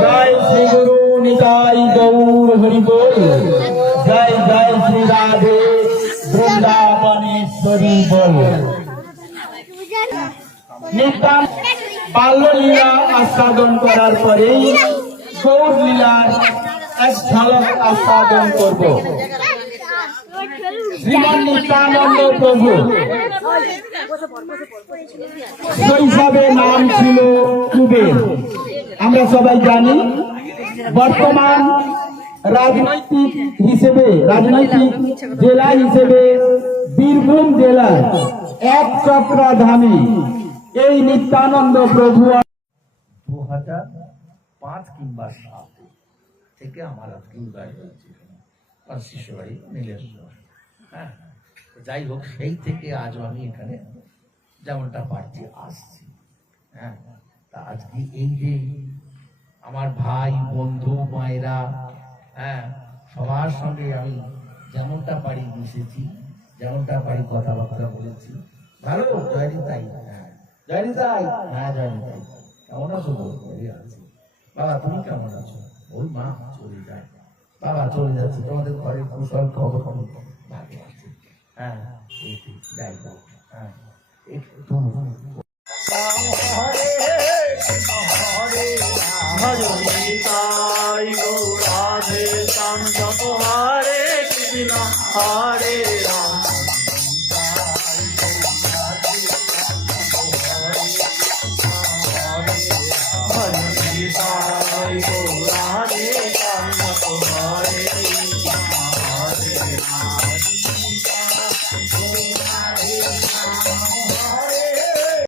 জয় শ্রী গুরু নিতাই গৌর বল জয় জয় শ্রী রাধে। বৃন্দাবনেশ্বরী বল নিতাম বাল্যলীলা আস্বাদন করার পরেই গৌর লীলার এক ঝলক আস্বাদন করব। শৈশবে নাম ছিল কুবের। আমরা সবাই জানি, বর্তমান রাজনৈতিক হিসেবে, রাজনৈতিক জেলা হিসেবে, বীরভূম জেলার এক চক্রা ধামে এই নিত্যানন্দ প্রভু দু হাজার পাঁচ কিংবা সাত থেকে আমার আমার শিশুবাড়ি নীলেশ্বর হ্যাঁ যাই হোক সেই থেকে আজও আমি এখানে যেমনটা পারছি আসছি। হ্যাঁ তা আজকে এই যে আমার ভাই, বন্ধু, মায়েরা হ্যাঁ সবার সঙ্গে আমি যেমনটা পারি মিশেছি, যেমনটা পারি কথাবার্তা বলেছি। ভালো জয়নি তাই হ্যাঁ জয়নি তাই হ্যাঁ জয়নি তাই কেমন আছো? আছি। বাবা, তুমি কেমন আছো? ওই মা চলে যায়। বাবা, চলে যাচ্ছে। তোমাদের ঘরে কুশল খবর খবর তাই গো রাধে শ্যাম জপ হরে কৃষ্ণ হরে রাম